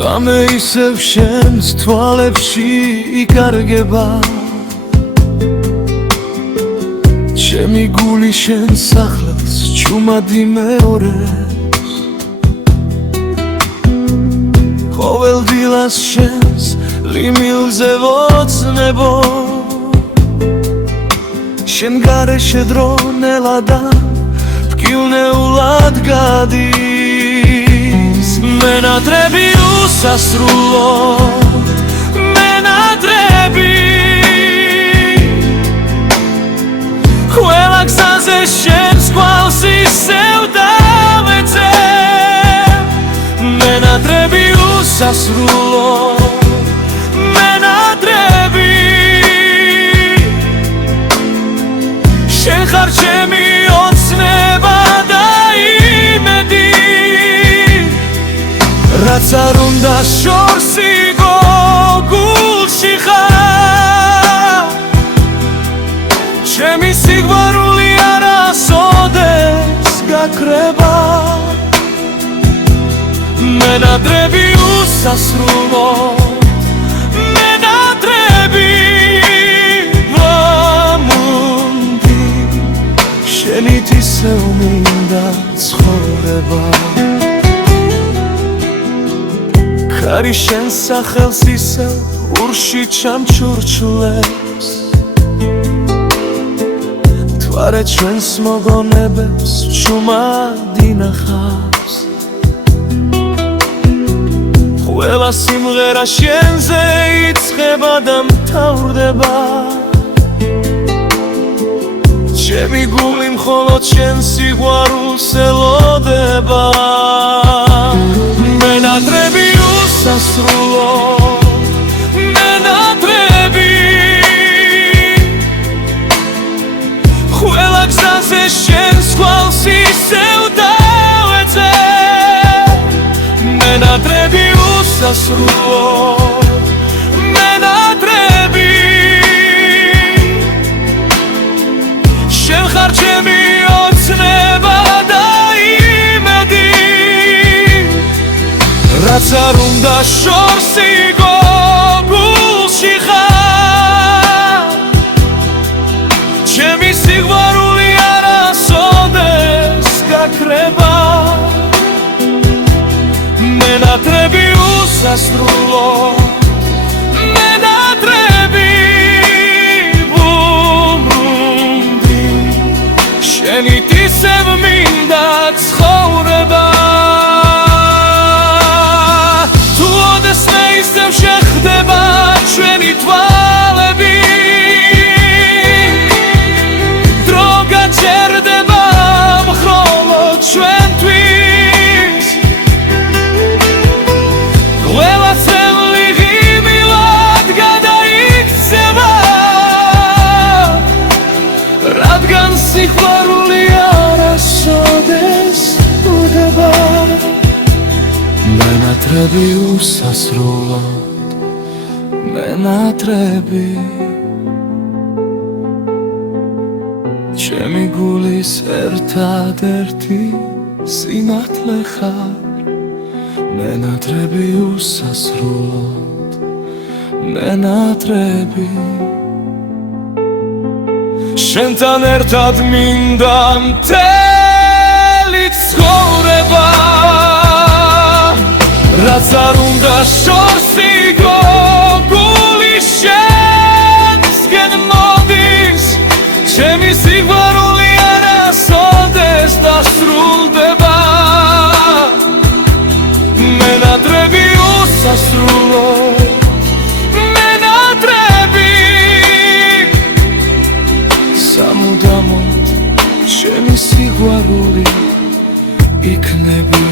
ღამე ისევ შენს თვალებში იკარგება ჩემი გული შენს ახლავს ჩუმად იმეორებს ყოველ დილას შენს ლიმილზე ვოცნებო შენ გარეშე დრო ნელადა ფკივნეულად გადის მენატრები უსასრულო მენატრები ყველა გზაზე შენს გვალს ისევ დავეცე მენატრები უსასრულო მენატრები შენ ხარ ჩემი ოცნება და იმედი რაც არ უნდა შორს იგო გულში ხარ ჩემი სიყვარული არასოდეს გაქრება მენატრები უსასრულო მენატრები ვამუნდი შენით ისევ მინდა ცხოვრება ქარი შენ სახელს ისევ ურში ჩამჩურჩულებს თვარე ჩვენს მოგონებებს ჩუმად ინახავს ყველა სიმღერა შენზე იწყება და მთავრდება ჩემი გული მხოლოდ შენ სიყვარულს ელოდება მენატრები უსასრულო მენატრები ყველა გზაზე შენს გვალს ისევ დავეცე მენატრები უსასრულო მენატრები შენ ხარ ჩემი ოცნება და იმედი რაც არ უნდა შორს იგო გულში ხარ ჩემი სიყვარული არასოდეს გაქრება მენატრები უსასრულო მენატრები ვუბრუნდი შენით ისევ მინდა ცხოვრება თუ ოდესმე ისევ შეხდება ჩვენი თვალები დრო გაჩერდება მხოლოდ ჩვენთვის ყველა წელი ღიმილად გადაიქცევა რადგან სიყვარული არასოდეს უდება მენატრები უსასრულო მენატრები ჩემი გულის ერთადერთი სიმართლე ხარ მენატრები უსასრულო მენატრები შენთან ერთად მინდა მთელი ცხოვრება რაც არ უნდა შორს იგო გული შენსკენ მოდის ჩემი სიყვარული არასოდეს დასრულდება მენატრები უსასრულო მენატრები სამუდამოდ ჩემი სიყვარული იქნები